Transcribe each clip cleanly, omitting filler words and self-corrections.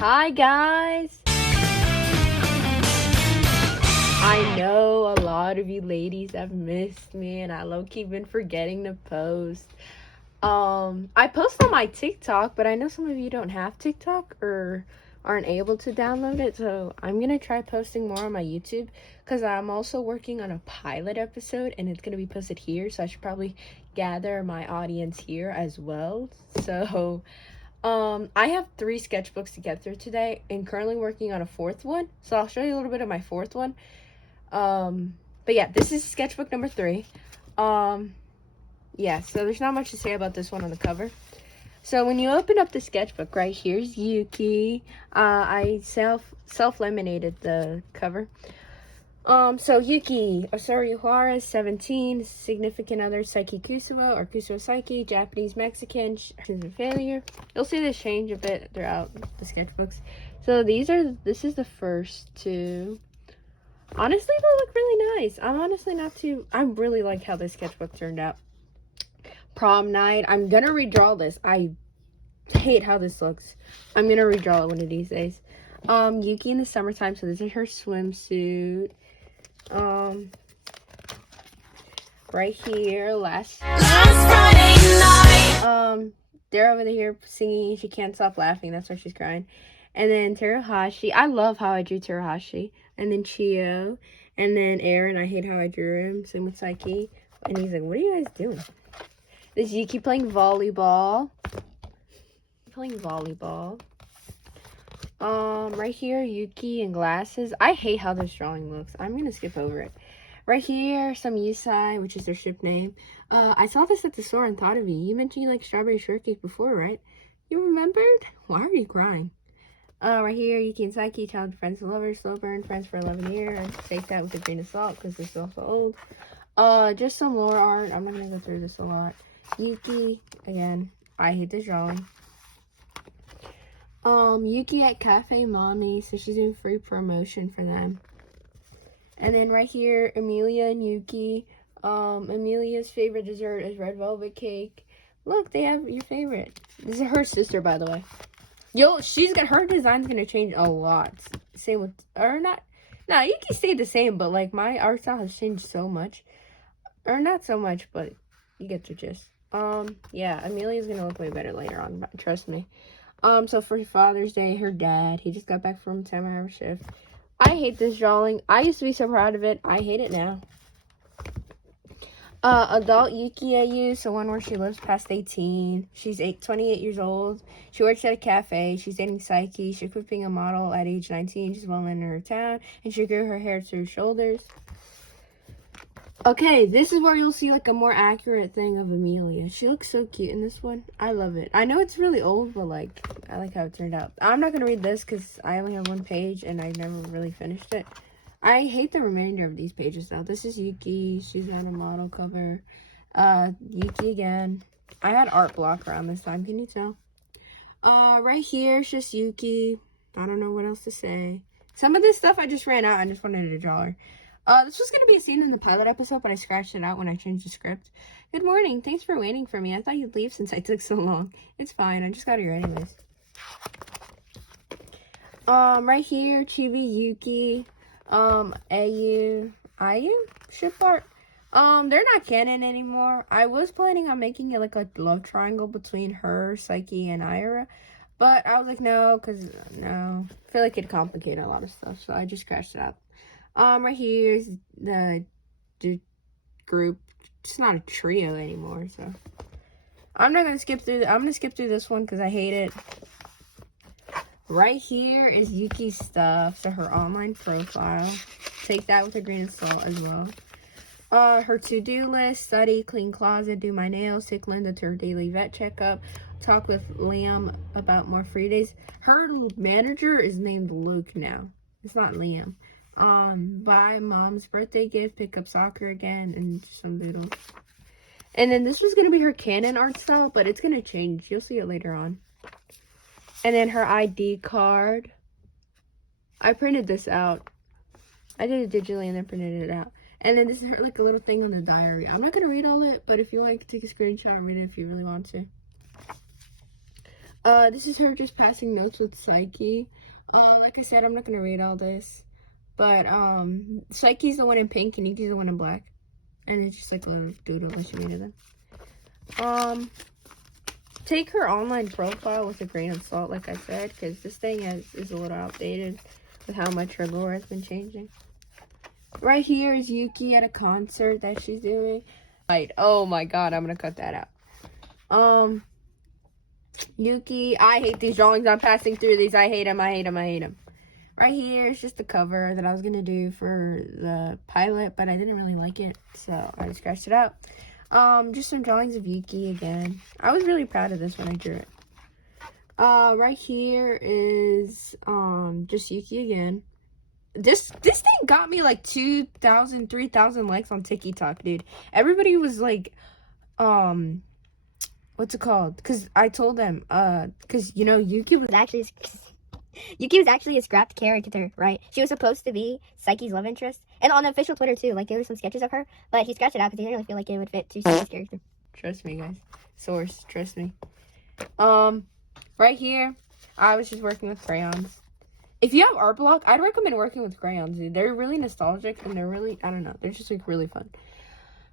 Hi guys! I know a lot of you ladies have missed me and I low-key been forgetting to post. I post on my TikTok, but I know some of you don't have TikTok or aren't able to download it, so I'm gonna try posting more on my YouTube because I'm also working on a pilot episode and it's gonna be posted here, so I should probably gather my audience here as well. So I have 3 sketchbooks to get through today and currently working on a 4th one. So I'll show you a little bit of my 4th one. But yeah, this is sketchbook number 3. Yeah, so there's not much to say about this one on the cover. So when you open up the sketchbook, right, here's Yuki. I self-laminated the cover. So Yuki, Osorio Juarez, 17, significant other Saiki Kusuo, or Kusuo Saiki, Japanese Mexican, she's a failure. You'll see this change a bit throughout the sketchbooks. So this is the first 2. Honestly, they look really nice. I really like how this sketchbook turned out. Prom night, I'm gonna redraw this. I hate how this looks. I'm gonna redraw it one of these days. Yuki in the summertime, so this is her swimsuit. Right here, last Friday night. They're over here singing She Can't Stop Laughing. That's why she's crying. And then Terahashi. I love how I drew Terahashi. And then Chio. And then Aaron. I hate how I drew him. Same with Saiki. And he's like, what are you guys doing? This Yuki playing volleyball. Right here, Yuki in glasses. I hate how this drawing looks. I'm gonna skip over it. Right here, some Yusai, which is their ship name. I saw this at the store and thought of you. You mentioned you like strawberry shortcake before, right? You remembered? Why are you crying? Right here, Yuki and Saiki, challenge friends and lovers, slow burn, friends for 11 years. Take that with a grain of salt because this is also old. Just some lore art. I'm not gonna go through this a lot. Yuki, again, I hate this drawing. Yuki at Cafe Mommy, so she's doing free promotion for them. And then right here, Amelia and Yuki. Amelia's favorite dessert is red velvet cake. Look, they have your favorite. This is her sister, by the way. Her design's gonna change a lot. Same with, or not. No, Yuki stayed the same, but like my art style has changed so much. Or not so much, but you get the gist. Yeah, Amelia's gonna look way better later on, trust me. So for Father's Day, her dad, he just got back from 10-hour shift. I hate this drawing. I used to be so proud of it. I hate it now. Adult Yuki AU, so one where she lives past 18. She's 28 years old. She works at a cafe. She's dating Saiki. She quit being a model at age 19. She's well in her town, and she grew her hair to her shoulders. Okay, this is where you'll see like a more accurate thing of Amelia. She looks so cute in this one. I love it. I know it's really old, but like, I like how it turned out. I'm not going to read this because I only have 1 page and I never really finished it. I hate the remainder of these pages though. This is Yuki. She's on a model cover. Yuki again. I had art block around this time. Can you tell? Right here, it's just Yuki. I don't know what else to say. Some of this stuff I just ran out. I just wanted to draw her. This was going to be a scene in the pilot episode, but I scratched it out when I changed the script. Good morning. Thanks for waiting for me. I thought you'd leave since I took so long. It's fine. I just got here anyways. Right here, Chibi, Yuki, Ayu, ship art. They're not canon anymore. I was planning on making it like a love triangle between her, Saiki, and Ira. But I was like, no, because, no. I feel like it'd complicate a lot of stuff, so I just scratched it out. Right here's the group. It's not a trio anymore, so I'm not gonna skip through. I'm gonna skip through this one because I hate it. Right here is Yuki's stuff, so her online profile. Take that with a grain of salt as well. Her to-do list: study, clean closet, do my nails, take Linda to her daily vet checkup, talk with Liam about more free days. Her manager is named Luke now. It's not Liam. Buy mom's birthday gift, pick up soccer again, and some doodles. And then this was going to be her canon art style, but it's going to change. You'll see it later on. And then her ID card. I printed this out. I did it digitally and then printed it out. And then this is her, like, a little thing on the diary. I'm not going to read all it, but if you like, take a screenshot and read it if you really want to. This is her just passing notes with Saiki. Like I said, I'm not gonna read all this. But, Saiki's the one in pink and Yuki's the one in black. And it's just like a little doodle that she made of them. Take her online profile with a grain of salt, like I said, because this thing is a little outdated with how much her lore has been changing. Right here is Yuki at a concert that she's doing. Right. Oh my god, I'm gonna cut that out. Yuki, I hate these drawings. I'm passing through these. I hate them. Right here is just the cover that I was gonna do for the pilot, but I didn't really like it, so I scratched it out. Just some drawings of Yuki again. I was really proud of this when I drew it. Right here is just Yuki again. This thing got me like 2,000, 3,000 likes on TikTok, dude. Everybody was like, what's it called? Because I told them, because you know Yuki was actually a scrapped character, right? She was supposed to be Saiki's love interest. And on the official Twitter, too. Like, there were some sketches of her. But he scratched it out because he didn't really feel like it would fit to Saiki's character. Trust me, guys. Source. Trust me. Right here, I was just working with crayons. If you have art block, I'd recommend working with crayons, dude. They're really nostalgic, and they're really, I don't know. They're just, like, really fun.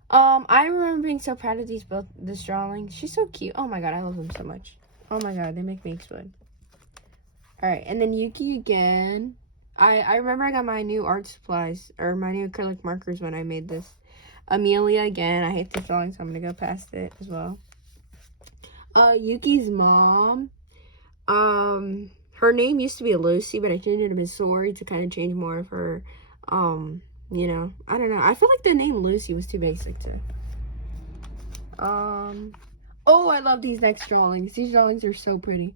I remember being so proud of this drawing. She's so cute. Oh, my God. I love them so much. Oh, my God. They make me explode. Alright, and then Yuki again. I remember I got my new art supplies, or my new acrylic markers when I made this. Amelia again. I hate this drawing, so I'm going to go past it as well. Yuki's mom. Her name used to be Lucy, but I changed it to Missouri to kind of change more of her, you know. I don't know. I feel like the name Lucy was too basic, too. Oh, I love these next drawings. These drawings are so pretty.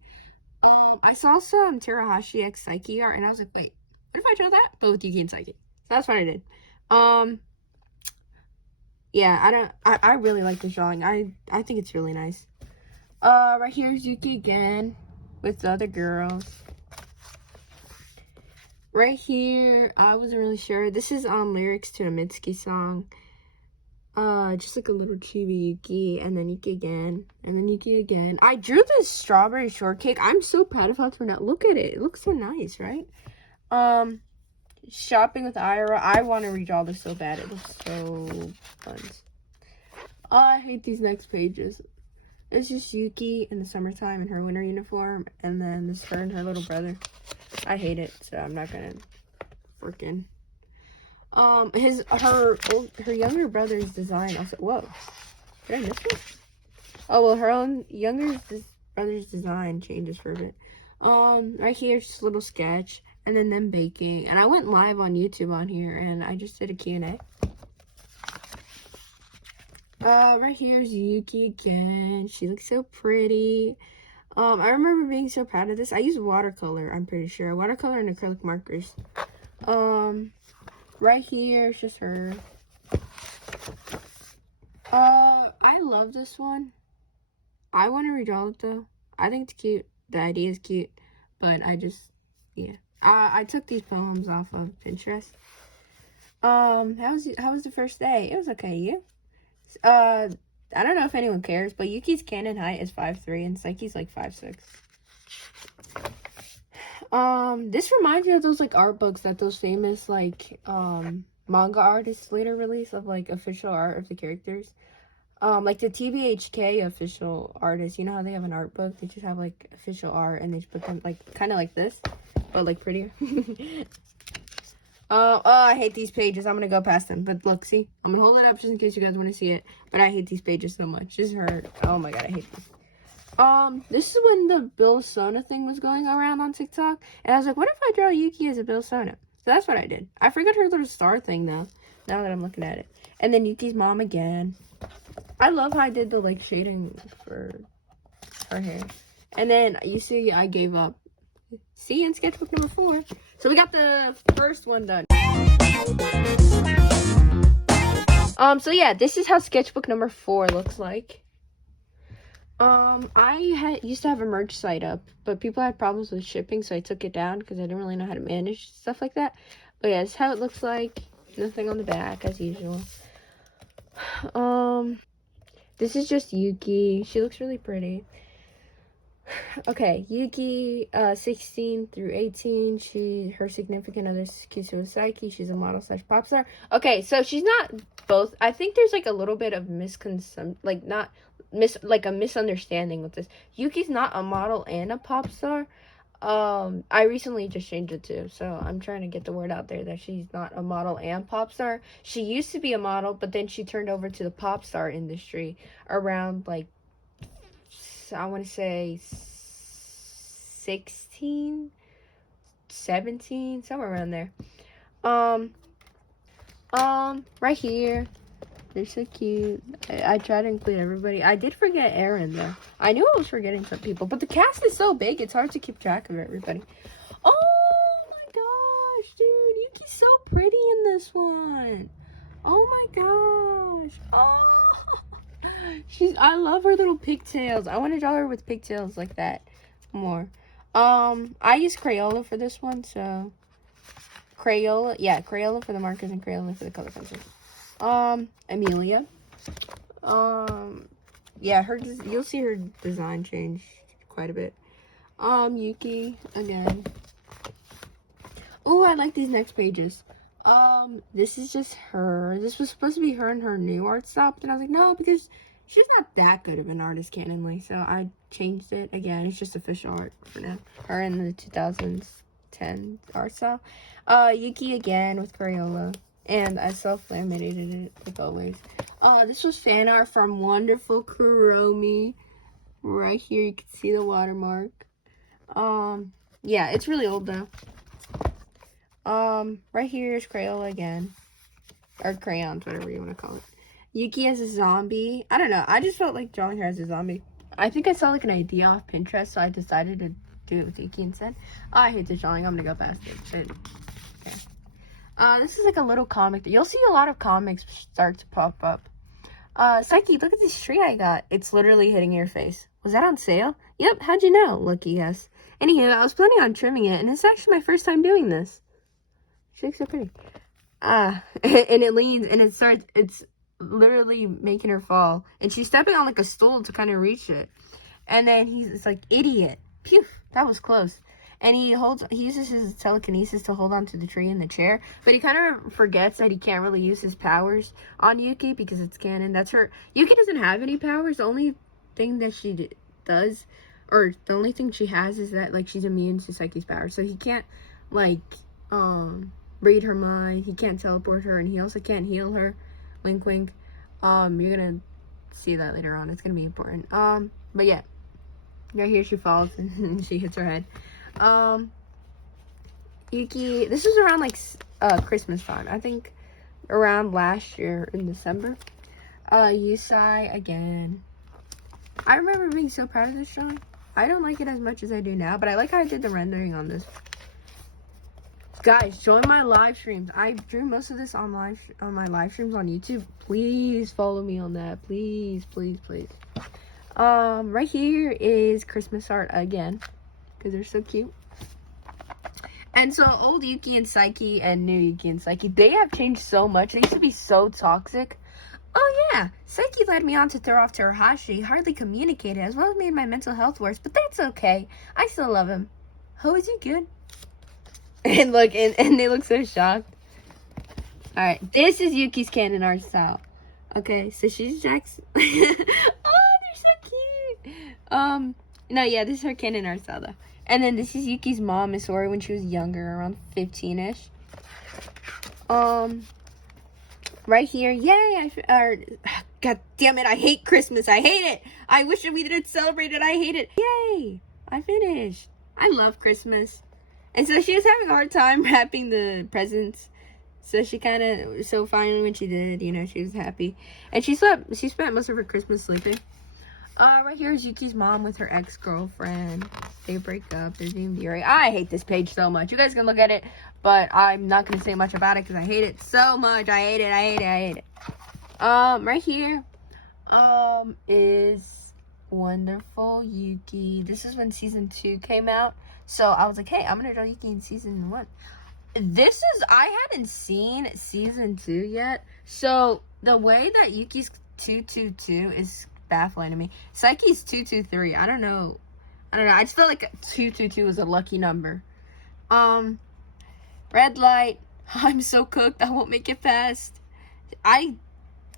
I saw some Terahashi X Saiki art, and I was like, wait, what if I draw that? But with Yuki and Saiki. So that's what I did. Yeah, I really like this drawing. I think it's really nice. Right here is Yuki again with the other girls. Right here, I wasn't really sure. This is lyrics to a Mitsuki song. Just like a little chibi Yuki, and then Yuki again, and then Yuki again. I drew this strawberry shortcake. I'm so proud of how it turned out. Look at it. It looks so nice, right? Shopping with Ira. I want to redraw this so bad. It looks so fun. I hate these next pages. It's just Yuki in the summertime in her winter uniform, and then this her and her little brother. I hate it, so I'm not gonna freaking. Her younger brother's design. I said, whoa, did I miss it? Oh well, her own younger brother's design changes for a bit. Right here, just a little sketch, and then them baking. And I went live on YouTube on here, and I just did a Q&A. Right here's Yuki again. She looks so pretty. I remember being so proud of this. I used watercolor, I'm pretty sure. Watercolor and acrylic markers. Right here is just her. I love this one. I want to redraw it though. I think it's cute. The idea is cute. But I just, yeah. I took these poems off of Pinterest. How was the first day? It was okay, you? I don't know if anyone cares, but Yuki's canon height is 5'3" and Saiki's like 5'6". This reminds me of those like art books that those famous like manga artists later release of like official art of the characters. Like the TBHK official artists, you know how they have an art book? They just have like official art and they just put them like kind of like this, but like prettier. Oh, I hate these pages. I'm gonna go past them. But look, see? I'm gonna hold it up just in case you guys want to see it. But I hate these pages so much. This hurt. Oh my god, I hate this. This is when the Bill Sona thing was going around on TikTok. And I was like, what if I draw Yuki as a Bill Sona? So that's what I did. I forgot her little star thing, though. Now that I'm looking at it. And then Yuki's mom again. I love how I did the, like, shading for her hair. And then, you see, I gave up. See, in sketchbook number 4. So we got the first one done. So yeah, this is how sketchbook number 4 looks like. I used to have a merch site up, but people had problems with shipping, so I took it down because I didn't really know how to manage stuff like that. But yeah, this is how it looks like. Nothing on the back, as usual. This is just Yuki. She looks really pretty. Okay, Yuki, 16 through 18. Her significant other is Saiki. She's a model slash pop star. Okay, so she's not both. I think there's like a little bit of like a misunderstanding with this. Yuki's not a model and a pop star. I recently just changed it too, so I'm trying to get the word out there that she's not a model and pop star. She used to be a model, but then she turned over to the pop star industry around like, I want to say 16, 17, somewhere around there. Right here. They're so cute. I try to include everybody. I did forget Aaron, though. I knew I was forgetting some people, but the cast is so big, it's hard to keep track of everybody. Oh my gosh, dude. Yuki's so pretty in this one. Oh my gosh. Oh. I love her little pigtails. I want to draw her with pigtails like that more. I use Crayola for this one, so Crayola for the markers and Crayola for the color pencils. Amelia. Yeah, you'll see her design change quite a bit. Yuki again. Oh, I like these next pages. This is just her. This was supposed to be her and her new art style, but then I was like, no, because she's not that good of an artist canonly, so I changed it again. It's just official art for now. Her in the 2010 art style. Yuki again with Crayola. And I self-laminated it, like always. This was fan art from Wonderful Kuromi. Right here, you can see the watermark. Yeah, it's really old, though. Right here is Crayola again. Or crayons, whatever you want to call it. Yuki as a zombie. I don't know. I just felt like drawing her as a zombie. I think I saw, like, an idea off Pinterest, so I decided to do it with Yuki instead. Oh, I hate this drawing. I'm gonna go past it. Shit. Okay. This is like a little comic. You'll see a lot of comics start to pop up. Saiki, look at this tree I got. It's literally hitting your face. Was that on sale? Yep, how'd you know? Lucky yes. Anywho, I was planning on trimming it, and it's actually my first time doing this. She looks so pretty. And it leans, and it's literally making her fall. And she's stepping on like a stool to kind of reach it. And then it's like, idiot. Phew, that was close. And he uses his telekinesis to hold on to the tree in the chair. But he kind of forgets that he can't really use his powers on Yuki because it's canon. Yuki doesn't have any powers. The only thing that she does, or the only thing she has is that, like, she's immune to Saiki's powers. So he can't, like, read her mind. He can't teleport her. And he also can't heal her. Wink, wink. You're going to see that later on. It's going to be important. But yeah. Right here she falls and she hits her head. Yuki, this was around like Christmas time, I think around last year in December. Yusai again. I remember being so proud of this drawing. I don't like it as much as I do now, but I like how I did the rendering on this. Guys, join my live streams. I drew most of this on my live streams on YouTube. Please follow me on that. Please, please, please. Right here is Christmas art again, because they're so cute. And so old Yuki and Saiki and new Yuki and Saiki, they have changed so much. They used to be so toxic. Oh yeah, Saiki led me on to throw off Terahashi, hardly communicated, as well as made my mental health worse, but that's okay. I still love him. Oh, is he good? And look, and they look so shocked. Alright, this is Yuki's canon art style. Okay, so she's Jackson. Oh, they're so cute. No, yeah, this is her canon art style though. And then this is Yuki's mom, Miss Ori, when she was younger, around 15-ish. Right here, yay! God damn it, I hate Christmas. I hate it. I wish we didn't celebrate it. I hate it. Yay! I finished. I love Christmas. And so she was having a hard time wrapping the presents. So finally when she did, you know, she was happy. And she spent most of her Christmas sleeping. Right here is Yuki's mom with her ex-girlfriend. They break up. They're doing Yuri. I hate this page so much. You guys can look at it, but I'm not going to say much about it because I hate it so much. I hate it. Right here, is Wonderful Yuki. This is when season 2 came out. So I was like, hey, I'm going to draw Yuki in season 1. I hadn't seen season 2 yet. So the way that Yuki's 222 is baffling to me. Saiki's 223. I don't know I don't know. I just feel like 222 is a lucky number. Red light. I'm so cooked. I won't make it fast. I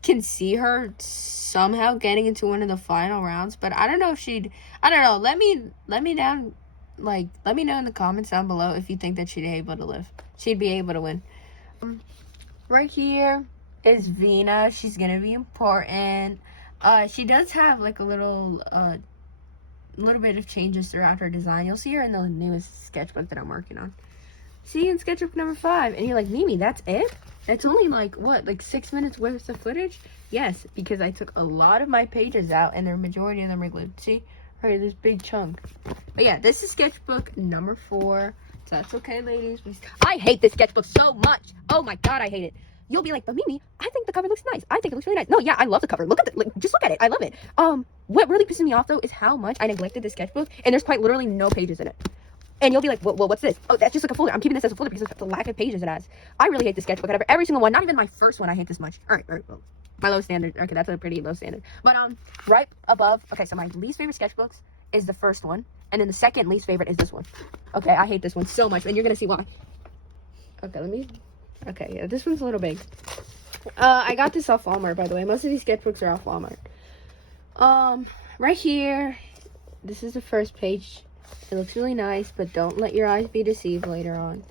can see her somehow getting into one of the final rounds, but I don't know if she'd. I don't know. Let me down. Like, let me know in the comments down below if you think that she'd be able to win. Right here is Vina. She's gonna be important. She does have like a little bit of changes throughout her design. You'll see her in the newest sketchbook that I'm working on. See, in sketchbook number 5, and you're like, Mimi, that's it? That's only like what, like 6 minutes worth of footage? Yes, because I took a lot of my pages out, and the majority of them are glued. See, right, this big chunk. But yeah, this is sketchbook number 4. So that's okay, ladies. I hate this sketchbook so much. Oh my god, I hate it. You'll be like, but Mimi, I think the cover looks nice. I think it looks really nice. No, yeah, I love the cover. Look at just look at it. I love it. What really pisses me off though is how much I neglected this sketchbook, and there's quite literally no pages in it. And you'll be like, well, what's this? Oh, that's just like a folder. I'm keeping this as a folder because of the lack of pages it has. I really hate this sketchbook. Every single one, not even my first one, I hate this much. All right, well, my low standard. Okay, that's a pretty low standard. But right above, okay, so my least favorite sketchbooks is the first one, and then the second least favorite is this one. Okay, I hate this one so much, and you're gonna see why. Okay, yeah, this one's a little big. I got this off Walmart, by the way. Most of these sketchbooks are off Walmart. Right here, this is the first page. It looks really nice, but don't let your eyes be deceived later on.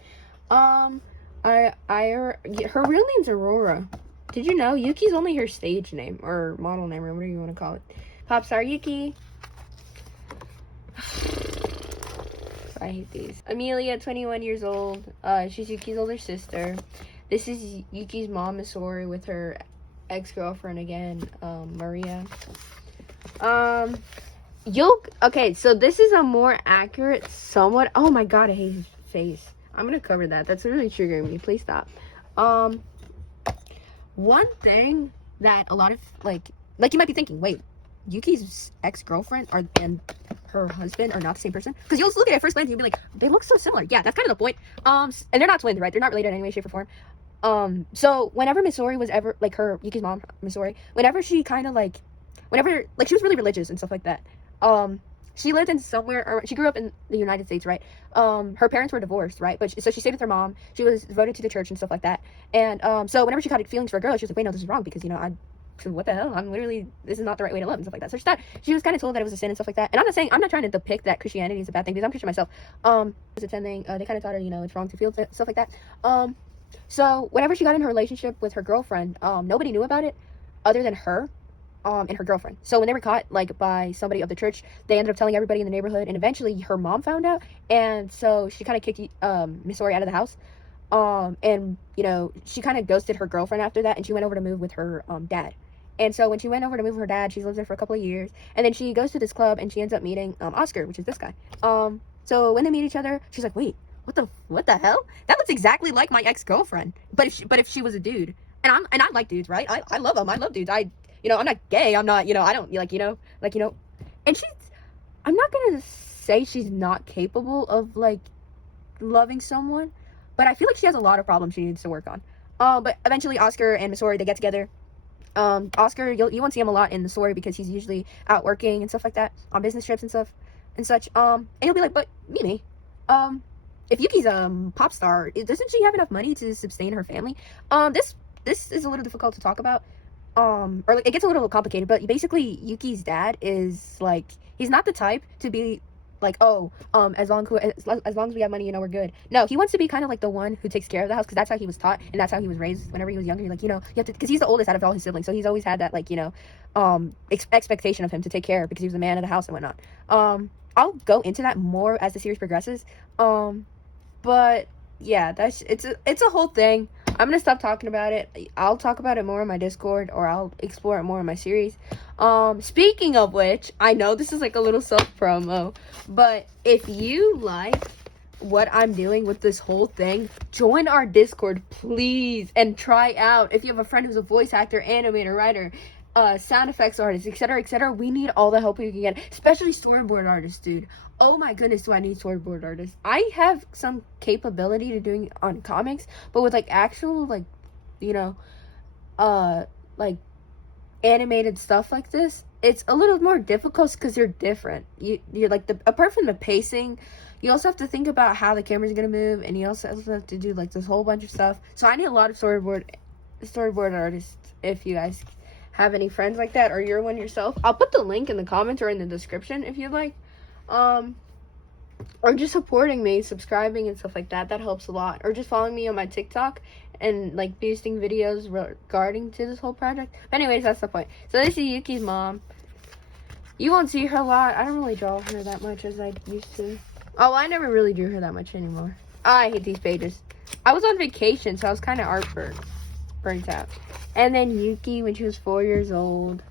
Her real name's Aurora. Did you know? Yuki's only her stage name, or model name, or whatever you want to call it. Pop star Yuki. I hate these. Amelia, 21 years old. She's Yuki's older sister. This is Yuki's mom, Misori, with her ex-girlfriend again, Maria. Okay, so this is a more accurate, somewhat. Oh my god, I hate his face. I'm gonna cover that. That's really triggering me. Please stop. One thing that a lot of like you might be thinking, wait, Yuki's ex-girlfriend and her husband are not the same person? Because you'll look at it at first glance and you'll be like, they look so similar. Yeah, that's kind of the point. And they're not twins, right? They're not related in any way, shape, or form. So whenever Misori was ever like Yuki's mom, Misori, whenever she was really religious and stuff like that. She lived in somewhere, or she grew up in the United States, right? Her parents were divorced, right? But so she stayed with her mom. She was devoted to the church and stuff like that. And so whenever she got feelings for a girl, she was like, wait, no, this is wrong because what the hell? This is not the right way to love and stuff like that. So she was kind of told that it was a sin and stuff like that. And I'm not trying to depict that Christianity is a bad thing because I'm Christian myself. I was attending, they kind of taught her, it's wrong to feel stuff like that. So whenever she got in her relationship with her girlfriend, nobody knew about it other than her. And her girlfriend. So when they were caught by somebody of the church, they ended up telling everybody in the neighborhood, and eventually her mom found out, and so she kind of kicked Misori out of the house. And she kind of ghosted her girlfriend after that, and she went over to move with her dad. And so when she went over to move with her dad, she lives there for a couple of years, and then she goes to this club and she ends up meeting Oscar, which is this guy. So when they meet each other, she's like, wait, what the hell? That looks exactly like my ex-girlfriend, but if she was a dude. And I like dudes, right? I love them. I love dudes. I'm not gay. I'm not, I don't, and I'm not gonna say she's not capable of, loving someone, but I feel like she has a lot of problems she needs to work on. But eventually Oscar and Misori, they get together. Oscar, you won't see him a lot in the story because he's usually out working and stuff like that, on business trips and stuff, and such. And you'll be like, but Mimi, if Yuki's a pop star, doesn't she have enough money to sustain her family? This is a little difficult to talk about. It gets a little complicated, but basically Yuki's dad is he's not the type to be as long as we have money, we're good. No, he wants to be kind of the one who takes care of the house because that's how he was taught and that's how he was raised whenever he was younger. You have to, because he's the oldest out of all his siblings, so he's always had that expectation of him to take care because he was the man of the house and whatnot. I'll go into that more as the series progresses. But yeah, it's a whole thing. I'm gonna stop talking about it. I'll talk about it more in my Discord, or I'll explore it more in my series. Speaking of which, I know this is a little self-promo, but if you like what I'm doing with this whole thing, join our Discord, please, and try out. If you have a friend who's a voice actor, animator, writer, sound effects artist, etc., we need all the help we can get, especially storyboard artists, dude. Oh my goodness, do I need storyboard artists. I have some capability to doing on comics, but with actual animated stuff like this, it's a little more difficult because you're different. You're like, apart from the pacing, you also have to think about how the camera's gonna move, and you also have to do like this whole bunch of stuff. So I need a lot of storyboard artists. If you guys have any friends like that, or you're one yourself, I'll put the link in the comments or in the description if you'd like. Or just supporting me, subscribing and stuff like that. That helps a lot. Or just following me on my TikTok and like posting videos regarding to this whole project. But anyways, that's the point. So this is Yuki's mom. You won't see her a lot. I don't really draw her that much as I used to. Oh, I never really drew her that much anymore. I hate these pages. I was on vacation, so I was kind of burnt out. And then Yuki when she was 4 years old.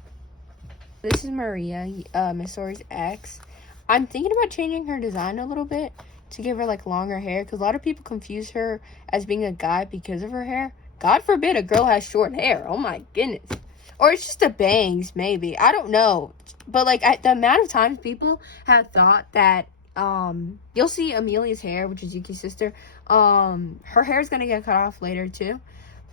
This is Maria, Miss Sori's ex. I'm thinking about changing her design a little bit to give her like longer hair, because a lot of people confuse her as being a guy because of her hair. God forbid a girl has short hair. Oh my goodness. Or it's just the bangs, maybe. I don't know. But like the amount of times people have thought that you'll see Amelia's hair, which is Yuki's sister. Her hair is gonna get cut off later too.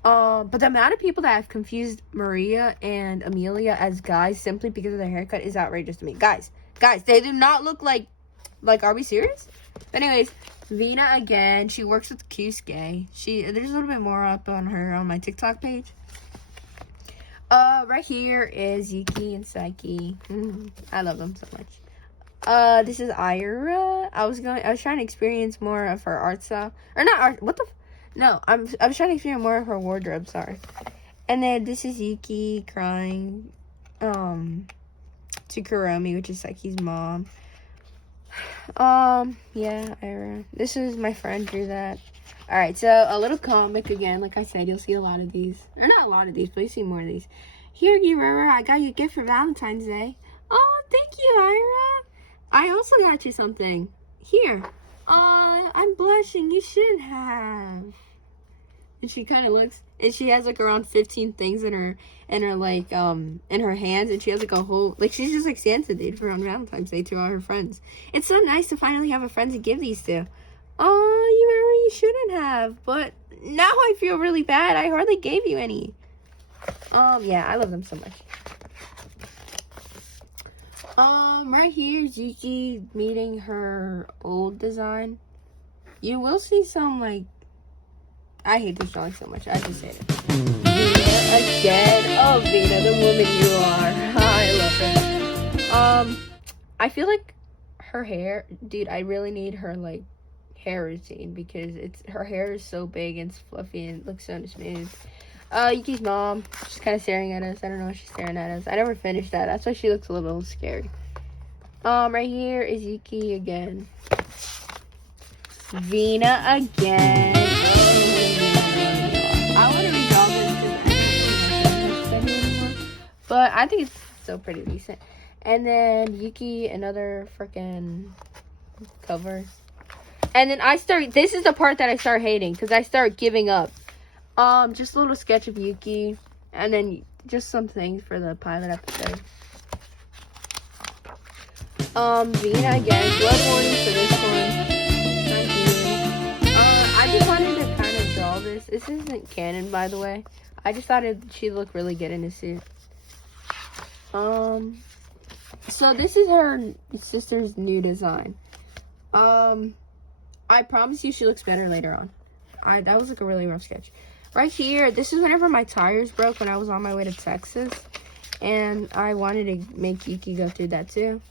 But the amount of people that have confused Maria and Amelia as guys simply because of their haircut is outrageous to me. Guys, they do not look like, are we serious? But anyways, Vina again, she works with Kyusuke. There's a little bit more up on her on my TikTok page. Right here is Yuki and Saiki. I love them so much. This is Ira. I was trying to experience more of her art style. Or not art, no, I was trying to experience more of her wardrobe, sorry. And then this is Yuki crying, to Kuromi, which is Saiki's mom. Yeah, Ira. This is my friend drew that. Alright, so a little comic again. Like I said, you'll see a lot of these. Or not a lot of these, but you see more of these. Here, Ira, I got you a gift for Valentine's Day. Oh, thank you, Ira. I also got you something. Here. I'm blushing. You should have. And she kind of looks, and she has like around 15 things in her like in her hands, and she has like a whole, like, she's just like Santa did for on Valentine's Day to all her friends. It's so nice to finally have a friend to give these to. Oh, you shouldn't have, but now I feel really bad. I hardly gave you any. Yeah, I love them so much. Right here is Yuki meeting her old design. You will see some like, I hate this drawing so much. I just hate it. Vina again. Oh, Vina, the woman you are. I love her. I feel like her hair, dude, I really need her like hair routine because her hair is so big and fluffy and it looks so smooth. Yuki's mom, she's kind of staring at us. I don't know why she's staring at us. I never finished that. That's why she looks a little scared. Right here is Yuki again. Vina again. I want to redraw this because I don't think anymore. But I think it's still pretty decent. And then Yuki, another freaking cover. And then this is the part that I start hating because I start giving up. Just a little sketch of Yuki. And then just some things for the pilot episode. Vina again. Blood warning for this one. I just wanted to kind of draw this. This isn't canon, by the way. I just thought she'd look really good in a suit. So this is her sister's new design. I promise you she looks better later on. That was like a really rough sketch. Right here, this is whenever my tires broke when I was on my way to Texas. And I wanted to make Yuki go through that too.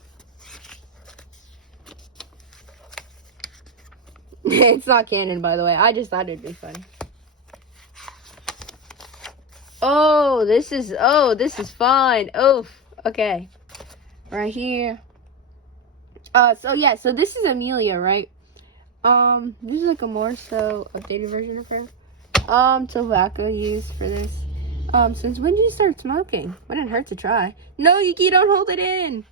It's not canon, by the way. I just thought it'd be funny. Oh, this is fun. Oh, okay. Right here. So this is Amelia, right? This is like a more so updated version of her. Tobacco used for this. Since when did you start smoking? Wouldn't hurt to try. No, Yuki, don't hold it in.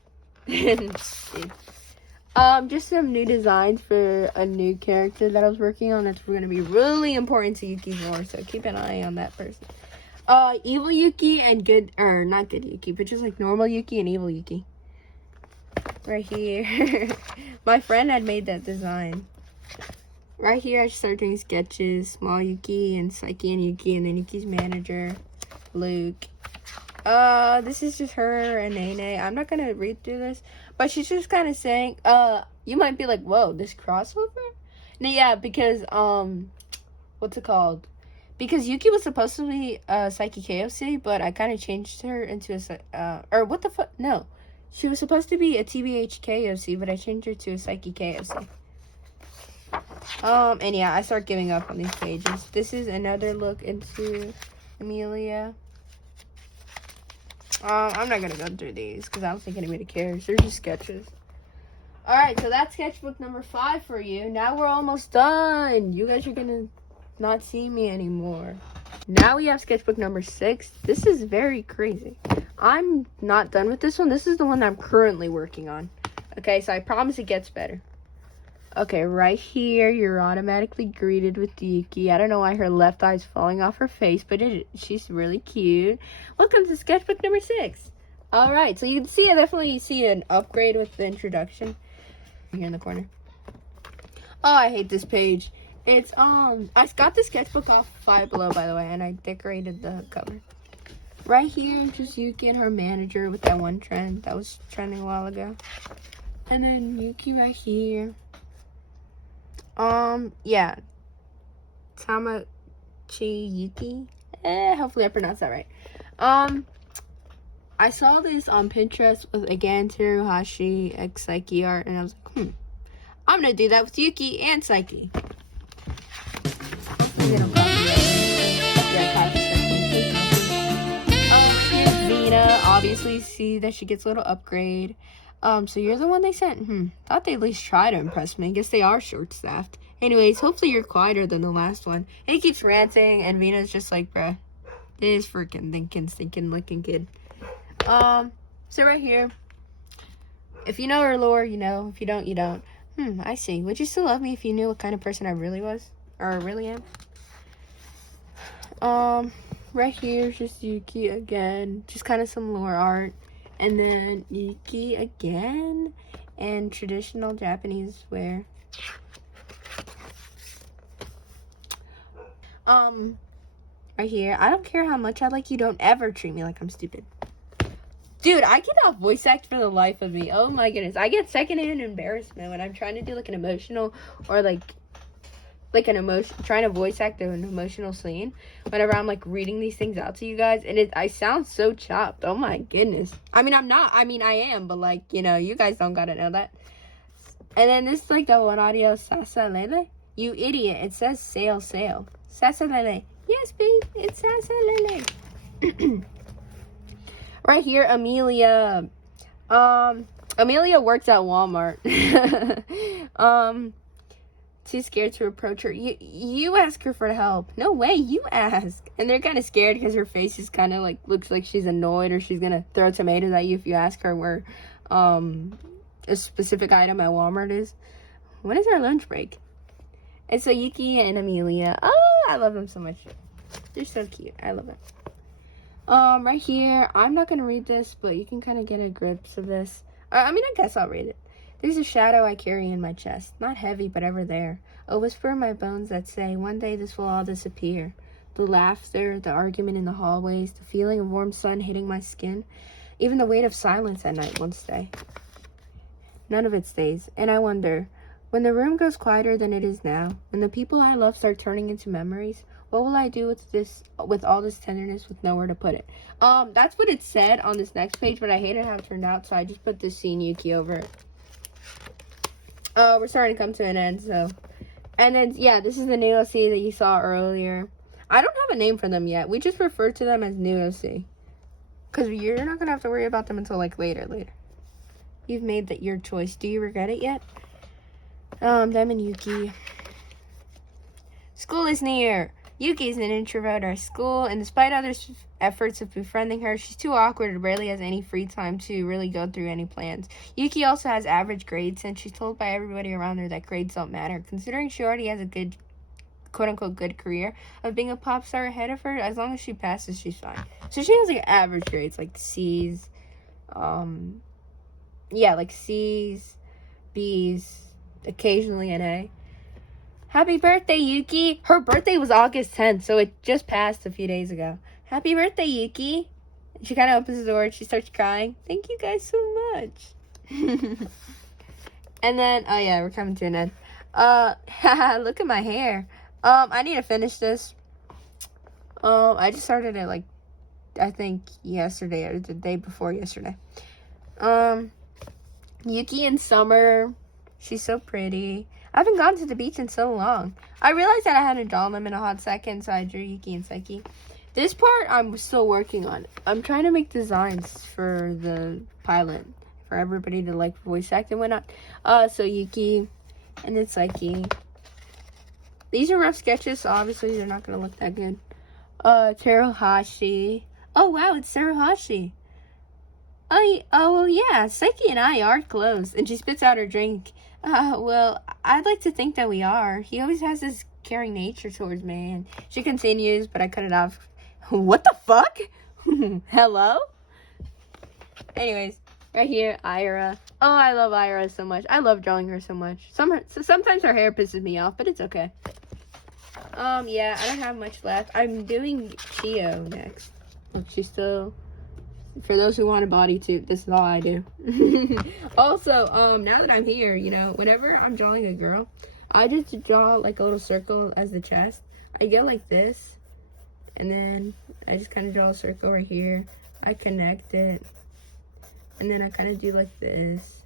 Just some new designs for a new character that I was working on that's going to be really important to Yuki's lore, so keep an eye on that person. Evil Yuki and not good Yuki, but just like normal Yuki and evil Yuki. Right here. My friend had made that design. Right here, I started doing sketches. Small Yuki and Saiki and Yuki, and then Yuki's manager, Luke. This is just her and Nene. I'm not gonna read through this, but she's just kind of saying, you might be like, whoa, this crossover? No, yeah, because, what's it called? Because Yuki was supposed to be Saiki KOC, but I kind of changed her into or what the fuck? No. She was supposed to be a TBH KOC, but I changed her to a Saiki KOC. And yeah, I start giving up on these pages. This is another look into Amelia. I'm not gonna go through these because I don't think anybody cares. They're just sketches. Alright, so that's sketchbook number 5 for you. Now we're almost done. You guys are gonna not see me anymore. Now we have sketchbook number 6. This is very crazy. I'm not done with this one. This is the one I'm currently working on. Okay, so I promise it gets better. Okay, right here, you're automatically greeted with Yuki. I don't know why her left eye's falling off her face, but she's really cute. Welcome to sketchbook number 6. Alright, so you can see, I definitely see an upgrade with the introduction. Here in the corner. Oh, I hate this page. It's, I got the sketchbook off Five Below, by the way, and I decorated the cover. Right here, just Yuki and her manager with that one trend that was trending a while ago. And then Yuki right here. Yeah. Tamachi Yuki. Hopefully I pronounced that right. I saw this on Pinterest with, again, Teruhashi X Saiki art, and I was like, I'm gonna do that with Yuki and Saiki. Vina, obviously, see that she gets a little upgrade. So you're the one they sent. Thought they'd at least try to impress me. I guess they are short-staffed. Anyways, hopefully you're quieter than the last one. And he keeps ranting, and Vina's just like, bruh, this freaking thinking, stinking looking kid. So right here, if you know her lore, you know. If you don't, you don't. I see. Would you still love me if you knew what kind of person I really was? Or really am? Right here is just Yuki again. Just kind of some lore art. And then Yuki again. And traditional Japanese wear. Right here. I don't care how much I like you. Don't ever treat me like I'm stupid. Dude, I cannot voice act for the life of me. Oh my goodness. I get secondhand embarrassment when I'm trying to do like an emotional or like an emotion, trying to voice act an emotional scene. Whenever I'm like reading these things out to you guys, and I sound so chopped. Oh my goodness. I mean, I'm not. I mean, I am, but like, you know, you guys don't gotta know that. And then this is like the one audio, Sasalele. You idiot. It says sail, sail. Sasalele. Yes, babe. It's Sasalele. Right here, Amelia. Amelia works at Walmart. Too scared to approach her. You ask her for help. No way, you ask. And they're kind of scared because her face is kind of like, looks like she's annoyed or she's going to throw tomatoes at you if you ask her where a specific item at Walmart is. When is our lunch break? And so Yuki and Amelia. Oh, I love them so much. They're so cute. I love them. Right here, I'm not gonna read this, but you can kind of get a glimpse of this. I mean, I guess I'll read it. There's a shadow I carry in my chest, not heavy, but ever there. A whisper in my bones that say, one day this will all disappear. The laughter, the argument in the hallways, the feeling of warm sun hitting my skin, even the weight of silence at night won't stay. None of it stays, and I wonder, when the room goes quieter than it is now, when the people I love start turning into memories, what will I do with all this tenderness with nowhere to put it? That's what it said on this next page, but I hated how it turned out, so I just put this scene Yuki over it. We're starting to come to an end, so. And then, yeah, this is the new OC that you saw earlier. I don't have a name for them yet. We just refer to them as new OC. Because you're not going to have to worry about them until, like, later. You've made your choice. Do you regret it yet? Them and Yuki. School is near. Yuki is an introvert at school, and despite others' efforts of befriending her, she's too awkward and rarely has any free time to really go through any plans. Yuki also has average grades, and she's told by everybody around her that grades don't matter. Considering she already has a good, quote-unquote, good career of being a pop star ahead of her, as long as she passes, she's fine. So she has, like, average grades, like C's, yeah, like C's, B's, occasionally an A. Happy birthday, Yuki. Her birthday was August 10th, so it just passed a few days ago. Happy birthday, Yuki. she kind of opens the door and she starts crying. Thank you guys so much. And then, oh yeah, we're coming to an end. Look at my hair. I need to finish this. I just started it like, I think yesterday or the day before yesterday. Yuki in summer. She's so pretty. I haven't gone to the beach in so long. I realized that I hadn't drawn them in a hot second, so I drew Yuki and Saiki. This part I'm still working on. I'm trying to make designs for the pilot for everybody to like voice act and whatnot. So Yuki and then Saiki. These are rough sketches, so obviously they're not gonna look that good. Teruhashi. Oh wow, it's Teruhashi. Oh yeah, Saiki and I are close. And she spits out her drink. Well, I'd like to think that we are. He always has this caring nature towards me. And she continues, but I cut it off. What the fuck? Hello? Anyways, right here, Ira. Oh, I love Ira so much. I love drawing her so much. Sometimes her hair pisses me off, but it's okay. Yeah, I don't have much left. I'm doing Chio next. She's still... For those who want a body too, this is all I do. Also, now that I'm here, you know, whenever I'm drawing a girl, I just draw like a little circle as the chest. I go like this, and then I just kind of draw a circle right here. I connect it, and then I kind of do like this.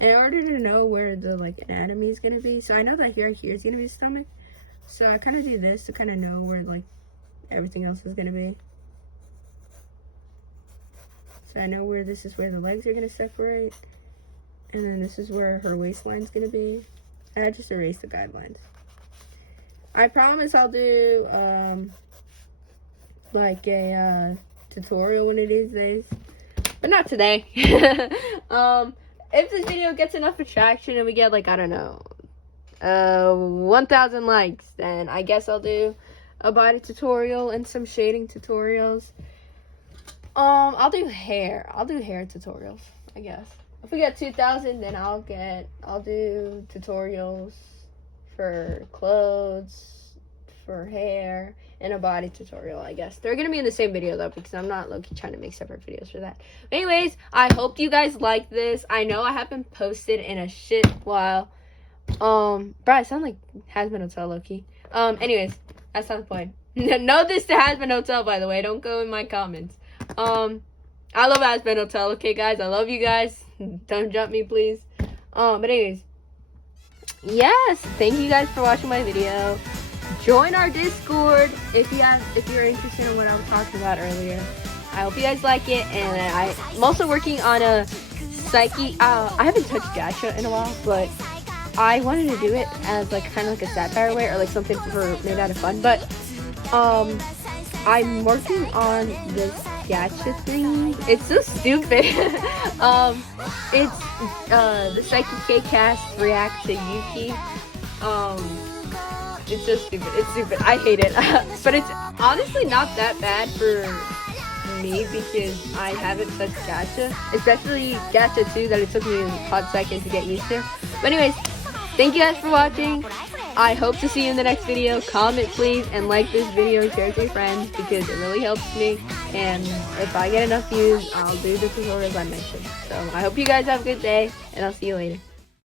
And in order to know where the like anatomy is gonna be, so I know that here is gonna be the stomach. So I kind of do this to kind of know where like everything else is gonna be. So I know where this is where the legs are going to separate. And then this is where her waistline's going to be. And I just erased the guidelines. I promise I'll do like a tutorial one of these days. But not today. If this video gets enough attraction and we get like, I don't know, 1,000 likes, then I guess I'll do a body tutorial and some shading tutorials. I'll do hair. I'll do hair tutorials, I guess. If we get 2,000, then I'll do tutorials for clothes, for hair, and a body tutorial, I guess. They're gonna be in the same video though, because I'm not low-key trying to make separate videos for that. But anyways, I hope you guys like this. I know I haven't posted in a shit while. Bro, I sound like Has-Been Hotel low-key. Anyways, that's not the point. No this to Has-Been Hotel, by the way. Don't go in my comments. I love Has-Been Hotel, okay guys? I love you guys. Don't jump me, please. But anyways, yes, thank you guys for watching my video. Join our Discord if you're interested in what I was talking about earlier. I hope you guys like it, and I'm also working on a Saiki. I haven't touched gacha in a while, but I wanted to do it as like kind of like a satire way, or like something made out of fun. But I'm working on this gacha thing. It's so stupid. It's the Saiki K-Cast react to Yuki. It's so stupid. It's stupid. I hate it. But it's honestly not that bad for me because I haven't touched gacha, especially gacha 2 that it took me a hot second to get used to. But anyways, thank you guys for watching. I hope to see you in the next video. Comment please and like this video and share it to your friends because it really helps me. And if I get enough views, I'll do the tutorials I mentioned. So I hope you guys have a good day and I'll see you later.